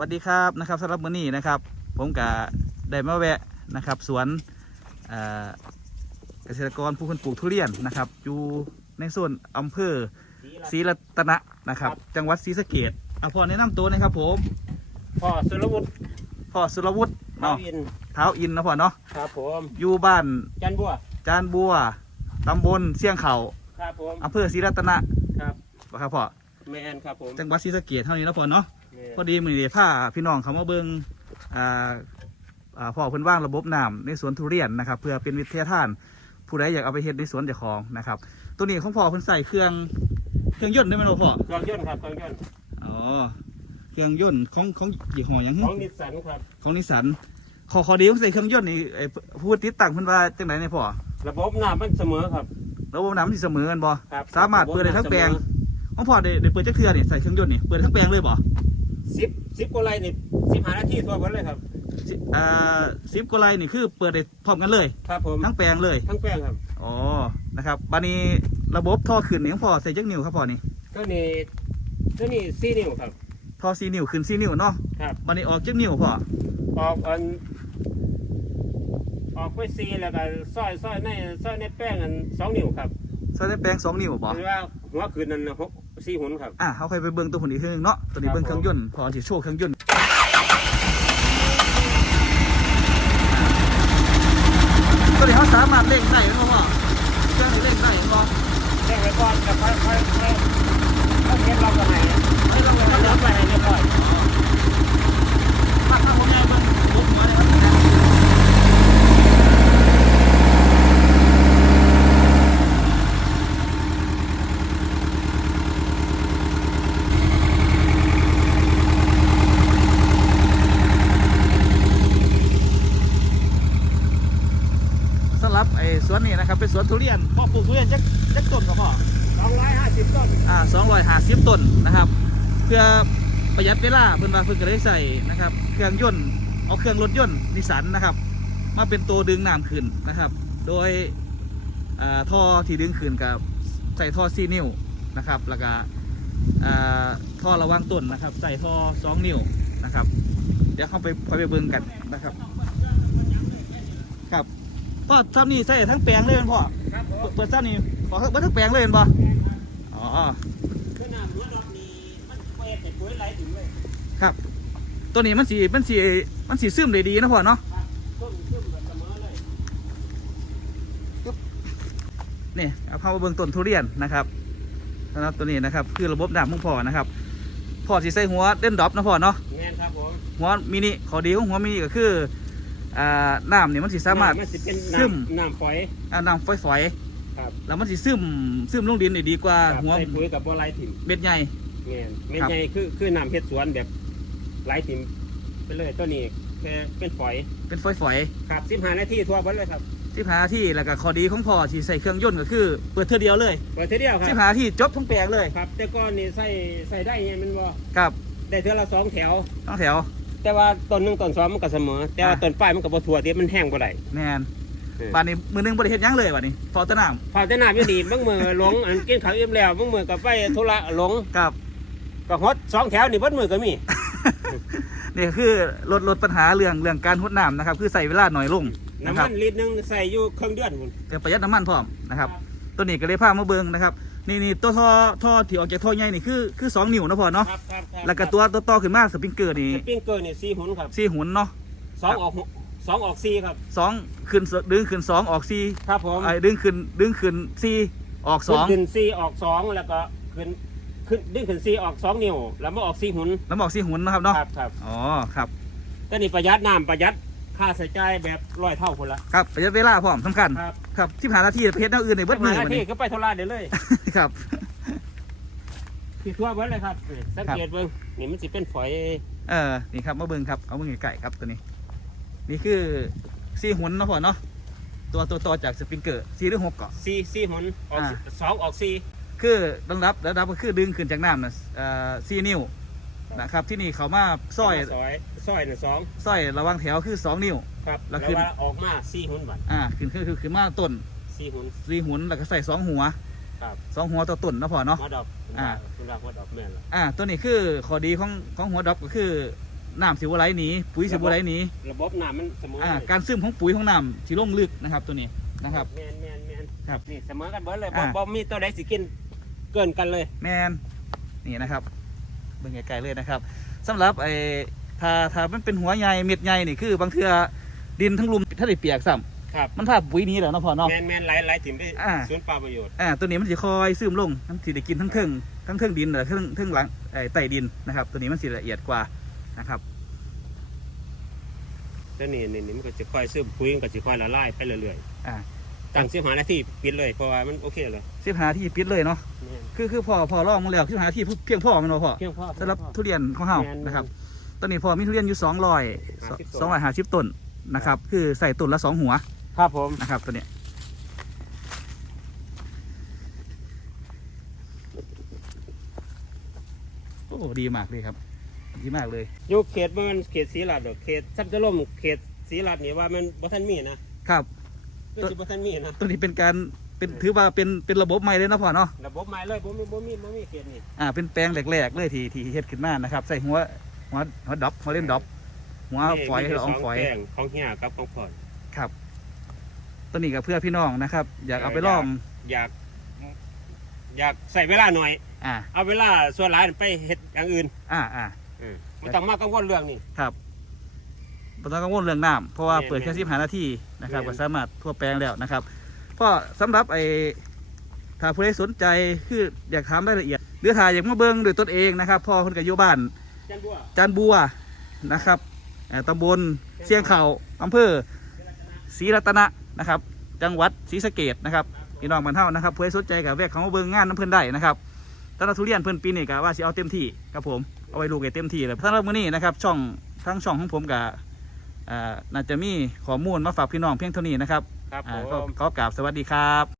วัสดีครับนะครับสำหรับมื้อนี้นะครับ ผมก็ได้มาแวะนะครับ สวนเอ่อเกษตรกรผู้คนปลูกทุเรียนนะครับ อยู่ในโซนอำเภอศรีรัตนะนะครับ จังหวัดศรีสะเกดอะพอแนะนำตัวหนะครับ ผมพ่อสุรวุฒิพ่อสุรวุฒิเท้าเนาะอินเท้าอินนะพ่อเนาะครับผมอยู่บ้านจันบัวจานบัวตำบลเสี่ยงเขาครับผมอำเภอศรีรัตนะครับครับพ่อแมนครับผมจังหวัดศรีสะเกดเท่านี้นะพ่อเนาะแม่น พอดีมือนี้พาพี่น้องเขามาเบิงอ่าอ่าพ่อเพิ่นว่างระบบน้ำในสวนทุเรียนนะครับ เพื่อเป็นวิทยาทาน ผู้ใดอยากเอาไปเฮ็ดในสวนเจ้าของนะครับ ตัวนี้ของพ่อเพิ่นใส่เครื่องเครื่องยนต์ได้ไหมล่ะพ่อเครื่องยนต์ครับเครื่องยนต์อ๋อเครื่องยนต์ของของยี่ห้อหยังของนิสสันครับของนิสสันขอขอดีของใส่เครื่องยนต์นี่ไอ้ผู้ติดตั้งเพิ่นว่าจังไดเนี่ยพ่อระบบน้ำมันเสมอครับระบบน้ำมันสิเสมอกันบ่ครับสามารถเปิดได้ทั้งแปลงของพ่อได้ได้เปิดจักเทื่อนี่ใส่เครื่องยนต์นี่เปิดได้ทั้งแปลงเลยบ่ สิบสิบกว่าไรนี่สิบห้านาทีทั่วหมดเลยครับ สิอ่า10กว่าไร่นี่คือเปิดได้พร้อมกันเลย ครับผมทั้งแปลงเลย ทั้งแป้งครับ อ๋อ นะครับบันนี้ระบบท่อขึ้นนี่ของพ่อใส่จักนิ้วครับพ่อนี่ ก็นี่ก็นี่สี่นิ้วครับ ท่อซีนิ้วขึ้นซีนิ้วเนาะครับบันนี้ออกจักนิ้วพ่อ ออกอัน ออกไปสี่แล้วก็ซอยซอยในซอยในแป้งอันสองนิ้วครับใส่ได้แปลงสองนิ้วบ่ หรือว่าหัวคืนนั้นหก สี่หุ่นครับ อะเขาค่อยไปเบิ่งตัวผลอีกทีหนึงเนาะตัวนี้ครับเบิ่งเครื่องยนต์พอสิโชว์เครื่องยนต์ตัวนี้เขาสามารถเร่งได้ไหมพ่อเครื่องนี้เร่งได้ไหมพ่อแจ้งไว้ก่อนกับค่อยค่อยค่อยค่อยเทสเราก็ให้ให้เราไปรับไปให้เรียบร้อยถ้าถ้าผมได้เบิ่งผมหัวเลยครับสำหรับไอ้ สวนนี้นะครับเป็นสวนทุเรียนพ่อปลูกทุเรียนจักจักต้นครับพ่อสองร้อยห้าสิบต้นอ่าสองร้อยห้าสิบต้นนะครับ เพื่อประหยัดเวลาเพิ่นว่าเพิ่นก็ได้ใส่นะครับเครื่องยนต์เอาเครื่องรถยนต์นิสสันนะครับ มาเป็นตัวดึงน้ำขึ้นนะครับ โดยอ่าท่อที่ดึงขึ้นกับใส่ท่อ4นิ้วนะครับแล้วก็อ่าท่อระวางต้นนะครับ ใส่ท่อ2นิ้วนะครับ เดี๋ยวเข้าไปคอยไปเบิ่งกันนะครับครับ ก็ซ้ำนี่ใส่ทั้งแปลงเลยแม่นพ่อครับผมเปิดซ้ำนี่ขอเบิดทั้งแปลงเลยแม่นบ่อ๋อคือน้ำหัวดอกนี้มันเปิดแต่ปุ๋ยไหลถึงเลยครับ ตัวนี้มันสีมันสีมันสีซึมได้ดีนะพ่อเนาะครับต้นขึ้นแบบเสมอเลยนี่เอาเข้ามาเบิ่งต้นทุเรียนนะครับนะครับตัวนี้นะครับคือระบบน้ำของพ่อนะครับพ่อสีใส่หัวเด่นดรอปนะพ่อเนาะแม่นครับผมหัวมินิขอดีของหัวมินิก็คือ อ่าน้ำนี่มันสีสามารถนสิเป็นซึม น้ำน้ำฝอย อ่าน้ำฝอยครับ ๆแล้วมันสีซึมซึมลงดินได้ดีกว่าครับหัวใส่ปุ๋ยกับบัวไหลถิ่มเม็ดใหญ่ แม่นแม่นครับ ใหญ่คือคือน้ำเฮ็ดสวนแบบไหลถิ่มไปเลยตัวนี้แค่เป็นฝอยเป็นฝอยครับสิบห้านาทีทั่วหมดเลยครับๆที่พาที่แล้วก็ข้อดีของพ่อที่ใส่เครื่องยนต์ก็คือ เปิดเท่าเดียวเลยเปิดเทอเดียวคที่รับพาที่จบทั้งแปลงเลยครับ แต่ก่อนนี่ใส่ใส่ได้ไงมันบ่ครับได้เท่าละสองแถว ทั้งแถว แต่ว่าต้นหนึ่งต้นสองมันก็เสมอ แต่ว่าอะต้นปลายมันก็บ่ทั่วเดี๋ยวมันแห้งบ่ได้แมนเออบานนี้มือหนึงบริเฮ็ดหยังเลยบานนี้พอแตะน้ำพอแต่น้ำอยู่ดีบางมือหลงอันกินข้าวอิ่มแล้วบางมือก็ไปธุระหลงครับ ก็ฮดสองแถวนี่เบิดมือก็มี นี่คือลดลดปัญหาเรื่องเรื่องการหดน้ำนะครับ คือใส่เวลาหน่อยลงนะน้ำครัมับนลิตรหนึงใส่อยู่เครื่องเดือนพุ่น แต่ประหยัดน้ำมันพร้อมนะครับ ตัวนี้ก็เลยพามาเบิงนะครับ นี่นี่ตัวท่อท่อที่ออกจากท่อใหญ่นี่คือคือสองนิ้วนะพ่อเนาะครับครับครับแล้วก็ตัวตัวต่อขึ้นมาสปริงเกอร์นี่สปริงเกอร์นี่สี่หุ่นครับสี่หุ่นเนาะสองออกหกสองออกสี่ครับสองขึ้นสดึงขึ้นสองออกสี่ครับผมไอ้ดึงขึ้นดึงขึ้นสี่ออกสองขึ้นสี่ออกสองแล้วก็ขึ้นขึ้นดึงขึ้นสี่ออกสองนิ้วแล้วมาออกสี่หุ่นแล้วออกสี่หุ่นนะครับเนาะครับครับอ๋อครับก็นี่ประหยัดน้ำประหยัด ค่าใช้จ่ายแบบร้อยเท่าคนละ ครับประหยัดเวลาพร้อมสำคัญครับ ครับที่ผ่านหน้าที่ไปเฮ็ดแนวอื่นในเบิดมือหาวันที่นี้ ก็ไปธุระเดี๋ยวเลย ครับ ที่ทั่วเบิดเลยครับนี่สังเกตเบิ่งนี่มันสิเป็นฝอยเออนี่ครับมาเบิ่งครับเอาเบิ่งไก่ครับตัวนี้ นี่คือซีหุ่นเนาะพ่อเนาะตัวตัวต่อจากสปริงเกอร์ซีหรือหกเกาะสี่สี่หุ่นออกอ่า สองออกสี่คือระดับระดับก็คือดึงขึ้นจากน้ำนะเอ่อซีนิ้ว นะครับที่นี่เขามาซอยซอยซอยน่ะสองซอยระหวังแถวคือสองนิ้ว ครับแล้แล้ววขึ้น ว่าออกมาสี่หุ่นบัดอ่าขึ้นคือคือคือมาต้นสี่หุ่นซีหุ่นแล้วก็ใส่สองหัวครับ สองหัวต่อต้นเนาะพ่อเนาะ มาดอกอ่า คุณรักมาดอกแม่นละอ่าตัวนี้คือข้อดีของของหัวดอกก็คือน้ำสิบไหลหนีปุ๋ยสิบไหลหนีระบบน้ำมันเสมออ่าเลยการซึมของปุ๋ยของน้ำสิลงลึกนะครับตัวนี้นะครับ แมนแมนแมนครับนี่เสมอกันเบิดเลยอ่าบ่บ่มีตัวใดสิกิน เกินกันเลย แมนนี่นะครับ เบิ่งไกลๆเลยนะครับสำหรับไอ้ถ้าถ้ามันเป็นหัวใหญ่เม็ดใหญ่นี่คือบางเทื่อดินทั้งลุมถ้าได้เปียกซ้ครับำมันพาปุ๋ยหนี้แหล้วนาะพ่อเนาะแมนแมนไหลไหลถิ่มไปอ่าสวนป่าประโยชน์อ่าตัวนี้มันจะคอยซึมลงมันสิได้กินทั้งเทิงทั้งเทิงดินหรือเทิงเทิงหลังไอ้ใต้ดินนะครับ ตัวนี้มันสิละเอียดกว่านะครับแล้วนี่นี่นี่มันก็จะค่อยซึมปุ๋ยมันก็จะค่อยละลายไปเรื่อยอ่าๆ ตั้งสิบหานาทีปิดเลยเพราะว่ามันโอเคเลยสิบหาที่ปิดเลยเนาะแม่นคือคือพอพอลองมาแล้วสิบหาที่เพียงพอแมันบ่พอเพียงพอสำหรับทุเรียนของเฮาแม่นนะครับ ตอนนี้พอมีทุเรียนอยู่สองร้อย50สองร้อยห้าสิบต้นนะครับ คือใส่ต้นละสองหัวครับผมนะครับตัวเนี้ยโอ้ดีมากเลยครับ ดีมากเลยอยู่เขตมันเขตศรีราชดอกเขตซับจะล่มเขตศรีราชนี่ว่ามันบ่ทันมีนะครับ ก็สิบ่ทันมีนะตัวนี้เป็นการเป็นถือว่าเป็นเป็นระบบใหม่เลยเนาะพ่อเนาะระบบใหม่เลยบ่มีบ่มีบ่มีเขตนี่อ่าเป็นแปลงแรกๆเลยที่ที่เฮ็ดขึ้นมานะครับ ใส่หัวหัวหัวดอกหัวเล่นดอกหัวฝอยให้ละอองฝอยมีแค่สแปลงของเฮียกับของพ่อครับ ตัวนี้ก็เพื่อพี่น้องนะครับ อยากเอาไปลองอยาก อยากใส่เวลาหน่อยอ่าเอาเวลาส่วนหลายไปเฮ็ดอย่างอื่น อ่าอ่าไม่ต้องมากังวลเรื่องนี้ครับ บ่ต้องกังวลเรื่องน้ำเพราะว่าแม่นเปิดแค่สิบหานาทีนะครับแม่น ก็สามารถทั่วแปลงแล้วนะครับเพราะสำหรับไอ้ถ้าผู้ใดสนใจคืออยากถามรายละเอียด หรือถ้าอยากมาเบิ่งด้วยตนเองนะครับพ่อคนกับอยู่บ้าน จันบัวจานบัวนะครับเอ่อตำบลเชียงเขาอำเภอศรีรัตนะนะครับ จังหวัดศรีสะเกดนะครับพี่น้องบ้านเฮานะครับเพื่อให้สนใจกับแวกเขามาเบิ่งงานน้ำเพิ่นได้นะครับตอนทุเรียนเพิ่นปีนี้ก็ว่าสิเอาเต็มที่ครับผมเอาไว้ลูกให้เต็มที่เลยสำหรับมื้อนี้นะครับช่องทั้งช่องของผมกับ อ่าน่าจะมีข้อมูลมาฝากพี่น้องเพียงเท่านี้นะครับครับผอ่าก็มขอกราบสวัสดีครับ